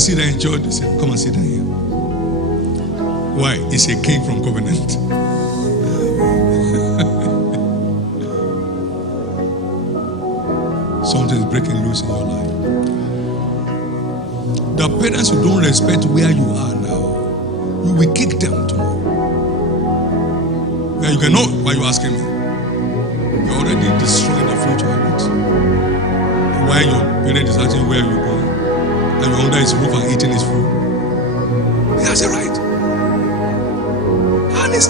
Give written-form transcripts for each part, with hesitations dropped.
and sit there in church. They say, come and sit down here. Why? It's a king from covenant. Something is breaking loose in your life. The parents who don't respect where you are now, you will kick them tomorrow. Now you can know why you're asking me. You're already destroying the future habits. Why your parent is asking where you're going, and you're under his roof and eating his food. He has a right. And it's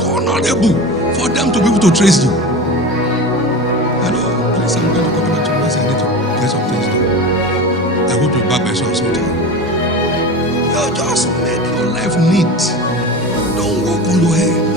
honorable for them to be able to trace you. Hello, please, I'm going to come back to once I need to get some things done. I go to a barber shop sometime. You just make your life neat. Don't work on your head.